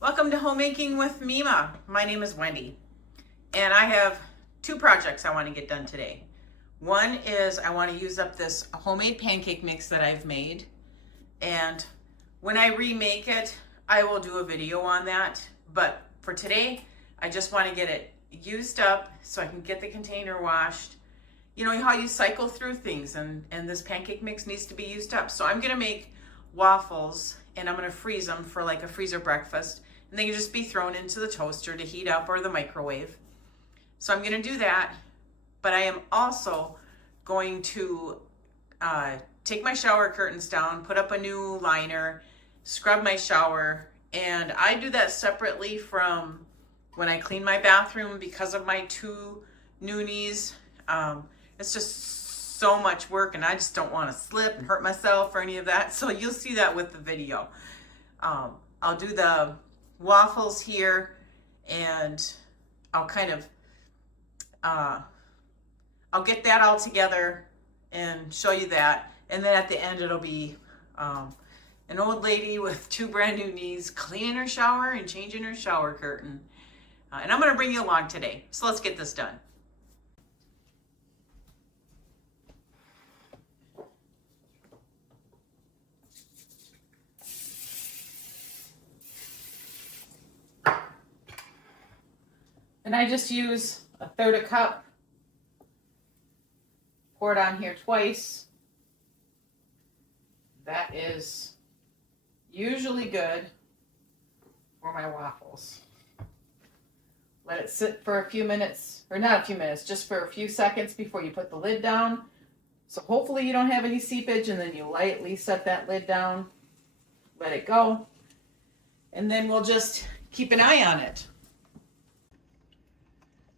Welcome to Homemaking with Mema. My name is Wendy, and I have two projects I want to get done today. One is I want to use up this homemade pancake mix that I've made, and when I remake it, I will do a video on that. But for today, I just want to get it used up so I can get the container washed. You know how you cycle through things, and this pancake mix needs to be used up. So I'm going to make waffles, and I'm going to freeze them for like a freezer breakfast. And they can just be thrown into the toaster to heat up or the microwave. So I'm going to do that. But I am also going to take my shower curtains down, put up a new liner, scrub my shower. And I do that separately from when I clean my bathroom because of my two new knees. It's just so much work, and I just don't want to slip and hurt myself or any of that. So you'll see that with the video. I'll do the waffles here, and I'll kind of I'll get that all together and show you that. And then at the end, it'll be an old lady with two brand new knees cleaning her shower and changing her shower curtain. And I'm going to bring you along today. So let's get this done. And I just use 1/3 cup. Pour it on here twice. That is usually good for my waffles. Let it sit for a few minutes, or not a few minutes, just for a few seconds before you put the lid down. So hopefully you don't have any seepage, and then you lightly set that lid down, let it go, and then we'll just keep an eye on it.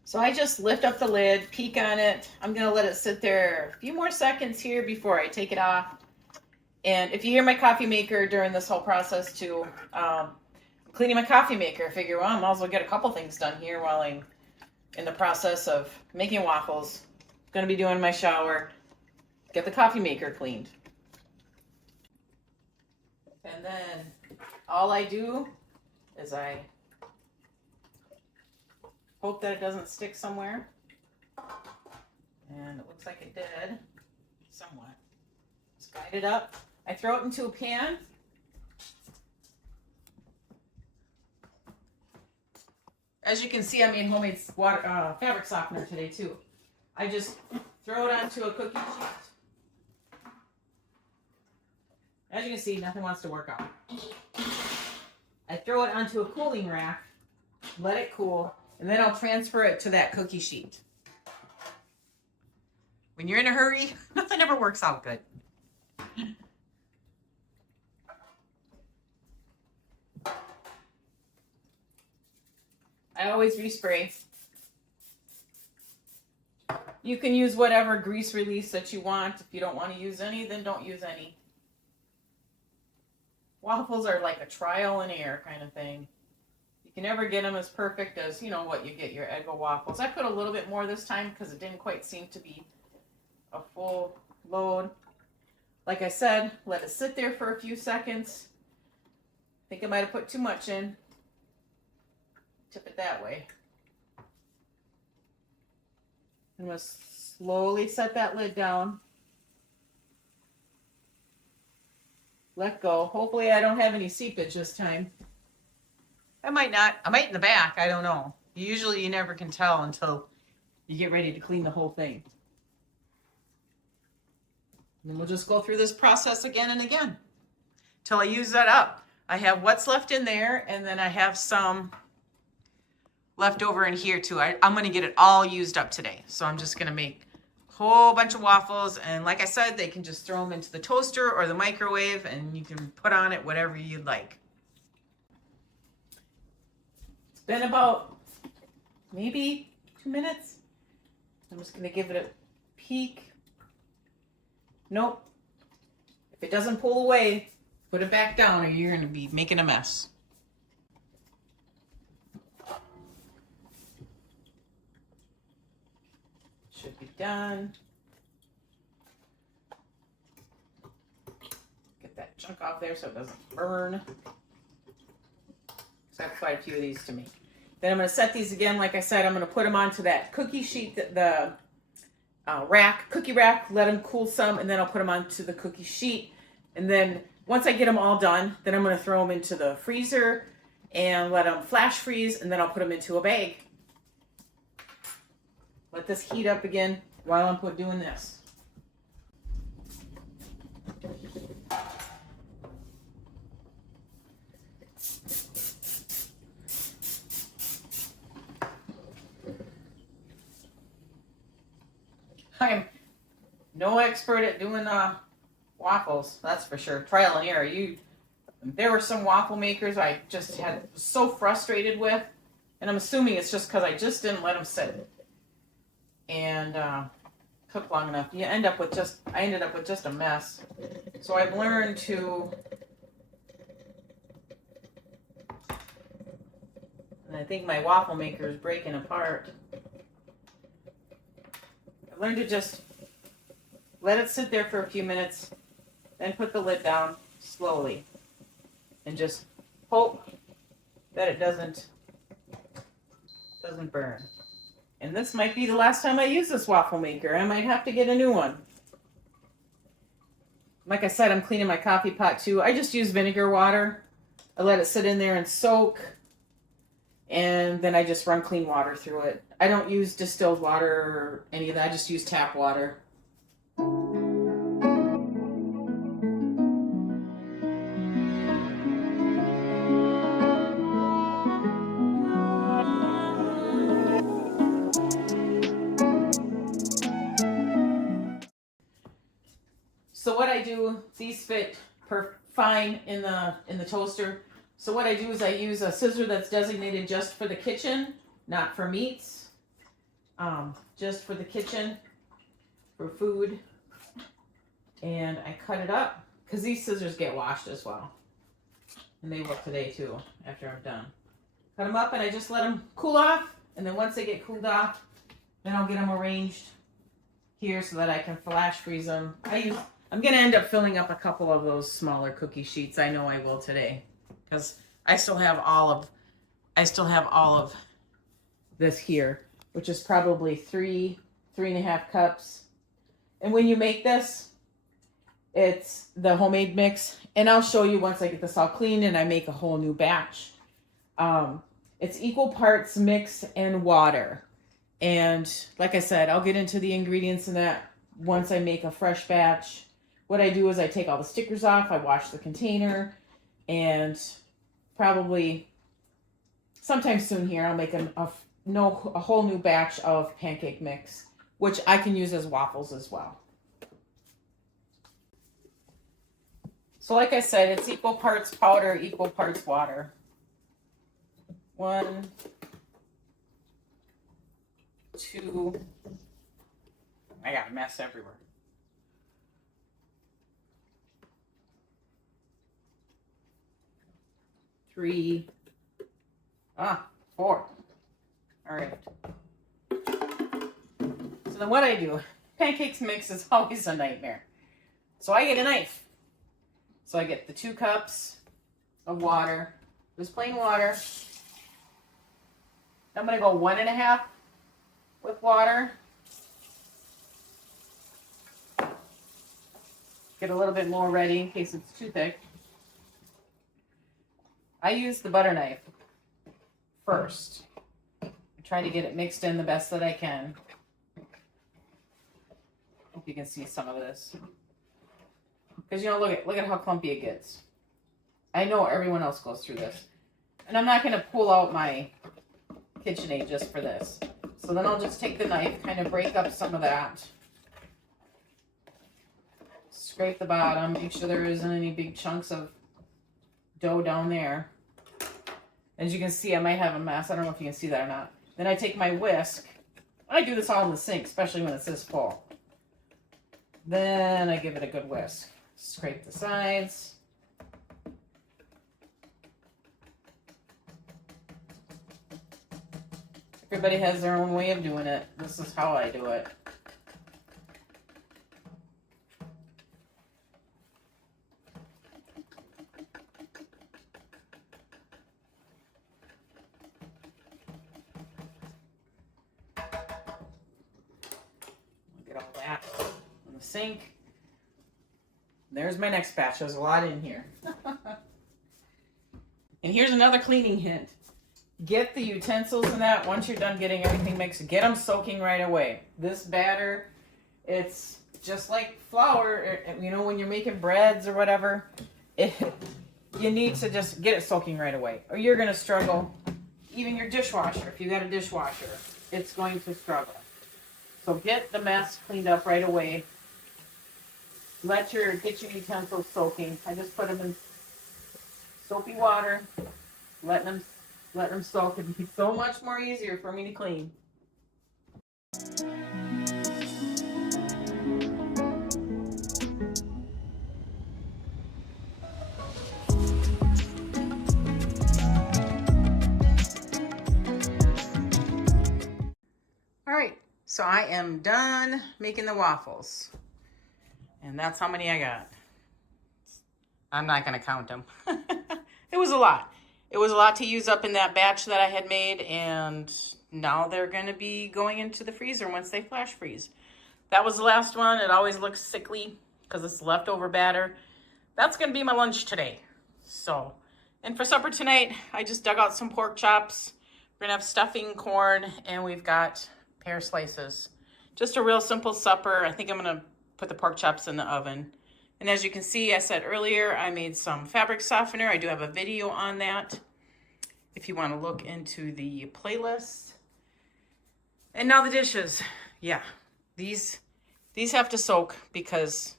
So I just lift up the lid, peek on it. I'm going to let it sit there a few more seconds here before I take it off. And if you hear my coffee maker during this whole process too, I'm cleaning my coffee maker. I figure, well, I might as well get a couple things done here while I'm in the process of making waffles. Going to be doing my shower. Get the coffee maker cleaned. And then all I do is I hope that it doesn't stick somewhere. And it looks like it did, somewhat. Just guide it up. I throw it into a pan. As you can see, I made homemade water, fabric softener today too. I just throw it onto a cookie sheet. As you can see, nothing wants to work out. I throw it onto a cooling rack, let it cool, and then I'll transfer it to that cookie sheet. When you're in a hurry, nothing ever works out good. I always respray. You can use whatever grease release that you want. If you don't want to use any, then don't use any. Waffles are like a trial and error kind of thing. You can never get them as perfect as, what you get your Eggo waffles. I put a little bit more this time because it didn't quite seem to be a full load. Like I said, let it sit there for a few seconds. I think I might have put too much in. Tip it that way. I'm going to slowly set that lid down. Let go. Hopefully I don't have any seepage this time. I might not. I might in the back. I don't know. Usually you never can tell until you get ready to clean the whole thing. And then we'll just go through this process again and again till I use that up. I have what's left in there, and then I have some left over in here too. I'm going to get it all used up today. So I'm just going to make a whole bunch of waffles. And like I said, they can just throw them into the toaster or the microwave, and you can put on it whatever you'd like. It's been about maybe 2 minutes. I'm just going to give it a peek. Nope. If it doesn't pull away, put it back down or you're going to be making a mess. Should be done. Get that junk off there so it doesn't burn. So I have quite a few of these to make. Then I'm going to set these again. Like I said, I'm going to put them onto that cookie sheet, the cookie rack, let them cool some, and then I'll put them onto the cookie sheet. And then once I get them all done, then I'm going to throw them into the freezer and let them flash freeze, and then I'll put them into a bag. Let this heat up again while I'm doing this. I'm no expert at doing waffles, that's for sure. Trial and error. There were some waffle makers I just had so frustrated with, and I'm assuming it's just because I just didn't let them sit and cook long enough. I ended up with just a mess. So I've learned to, and I think my waffle maker is breaking apart. I've learned to just let it sit there for a few minutes, then put the lid down slowly, and just hope that it doesn't burn. And this might be the last time I use this waffle maker. I might have to get a new one. Like I said, I'm cleaning my coffee pot too. I just use vinegar water. I let it sit in there and soak, and then I just run clean water through it. I don't use distilled water or any of that. I just use tap water. So what I do, these fit fine in the toaster. So what I do is I use a scissor that's designated just for the kitchen, not for meats. Just for the kitchen, for food. And I cut it up, because these scissors get washed as well. And they will today too, after I'm done. Cut them up and I just let them cool off. And then once they get cooled off, then I'll get them arranged here so that I can flash freeze them. I'm going to end up filling up a couple of those smaller cookie sheets. I know I will today, because I still have all of this here, which is probably 3.5 cups. And when you make this, it's the homemade mix. And I'll show you once I get this all cleaned and I make a whole new batch. It's equal parts mix and water. And like I said, I'll get into the ingredients in that once I make a fresh batch. What I do is I take all the stickers off, I wash the container, and probably sometime soon here I'll make a whole new batch of pancake mix, which I can use as waffles as well. So like I said, it's equal parts powder, equal parts water. 1, 2, I got a mess everywhere. 3, 4. All right. So then what I do, pancakes mix is always a nightmare. So I get a knife. So I get the 2 cups of water, just plain water. I'm going to go 1.5 with water. Get a little bit more ready in case it's too thick. I use the butter knife first. I try to get it mixed in the best that I can. Hope you can see some of this. Because, look at how clumpy it gets. I know everyone else goes through this. And I'm not going to pull out my KitchenAid just for this. So then I'll just take the knife, kind of break up some of that. Scrape the bottom, make sure there isn't any big chunks of dough down there. As you can see, I might have a mess. I don't know if you can see that or not. Then I take my whisk. I do this all in the sink, especially when it's this full. Then I give it a good whisk. Scrape the sides. Everybody has their own way of doing it. This is how I do it. the sink. There's my next batch. There's a lot in here. And here's another cleaning hint. Get the utensils and that, once you're done getting everything mixed, get them soaking right away. This batter, it's just like flour, you know, when you're making breads or whatever, you need to just get it soaking right away, or you're going to struggle. Even your dishwasher, if you got a dishwasher, it's going to struggle. So get the mess cleaned up right away. Get your utensils soaking. I just put them in soapy water, let them soak. It'd be so much more easier for me to clean. All right, so I am done making the waffles. And that's how many I got. I'm not gonna count them. It was a lot. It was a lot to use up in that batch that I had made, and now they're gonna be going into the freezer once they flash freeze. That was the last one. It always looks sickly because it's leftover batter. That's gonna be my lunch today. So, and for supper tonight, I just dug out some pork chops. We're gonna have stuffing, corn, and we've got pear slices. Just a real simple supper. I think I'm gonna put the pork chops in the oven. And as you can see, I said earlier, I made some fabric softener. I do have a video on that if you want to look into the playlist. And now the dishes. Yeah, these have to soak, because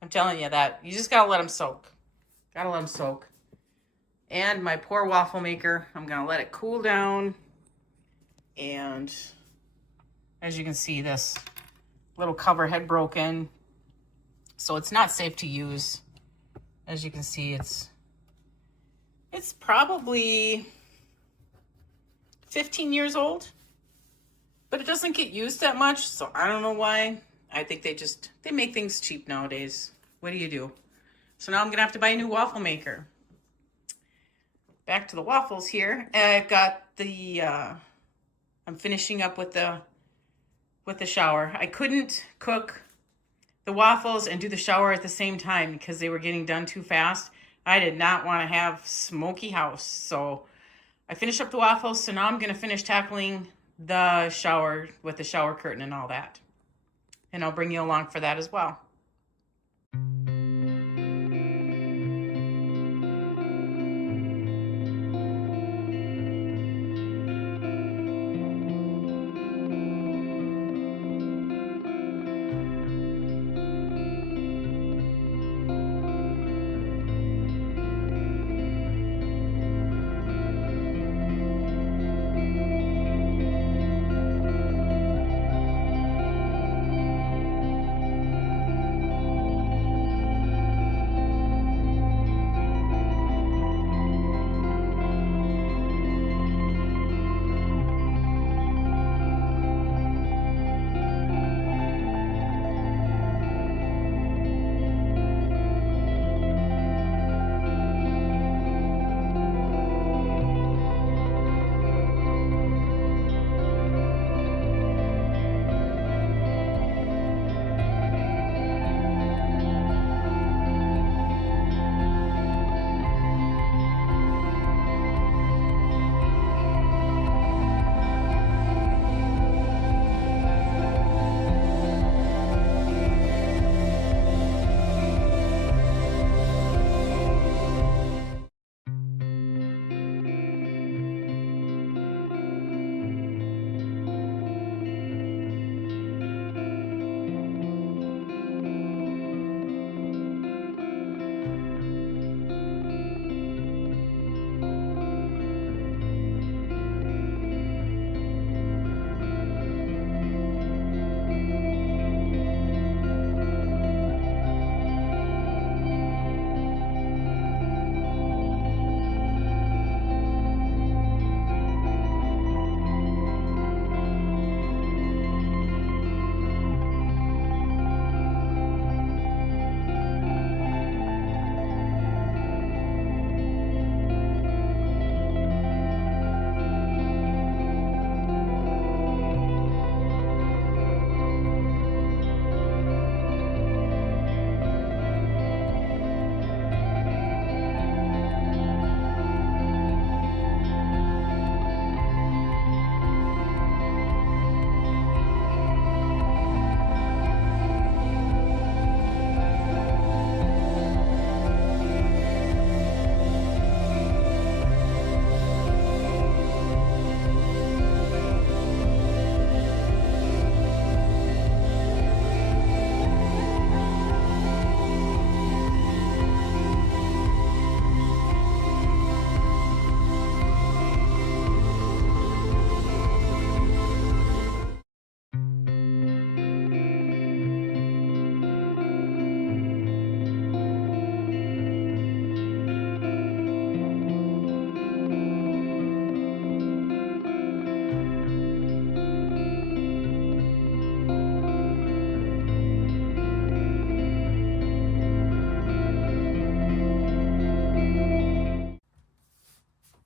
I'm telling you that you just gotta let them soak. Gotta let them soak. And my poor waffle maker, I'm gonna let it cool down. And as you can see, this little cover had broken, so it's not safe to use. As you can see, it's probably 15 years old, but it doesn't get used that much, so I don't know why. I think they make things cheap nowadays. What do you do? So now I'm gonna have to buy a new waffle maker. Back to the waffles here. I've got the I'm finishing up with the shower. I couldn't cook the waffles and do the shower at the same time because they were getting done too fast. I did not want to have smoky house. So I finished up the waffles. So now I'm going to finish tackling the shower with the shower curtain and all that. And I'll bring you along for that as well.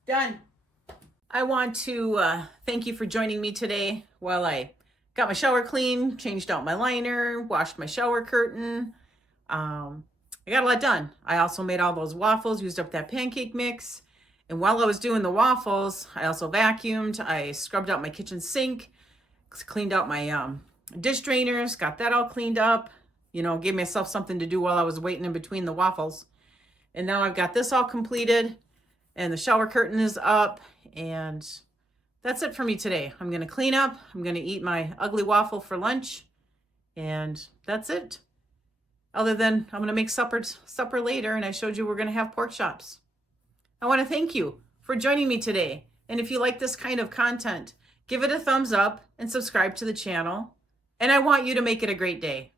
Done. I want to thank you for joining me today while I got my shower clean, changed out my liner, washed my shower curtain. I got a lot done. I also made all those waffles, used up that pancake mix. And while I was doing the waffles, I also vacuumed. I scrubbed out my kitchen sink, cleaned out my dish drainers, got that all cleaned up. You know, gave myself something to do while I was waiting in between the waffles. And now I've got this all completed and the shower curtain is up, and that's it for me today. I'm going to clean up. I'm going to eat my ugly waffle for lunch, and that's it. Other than I'm going to make supper later, and I showed you we're going to have pork chops. I want to thank you for joining me today. And if you like this kind of content, give it a thumbs up and subscribe to the channel. And I want you to make it a great day.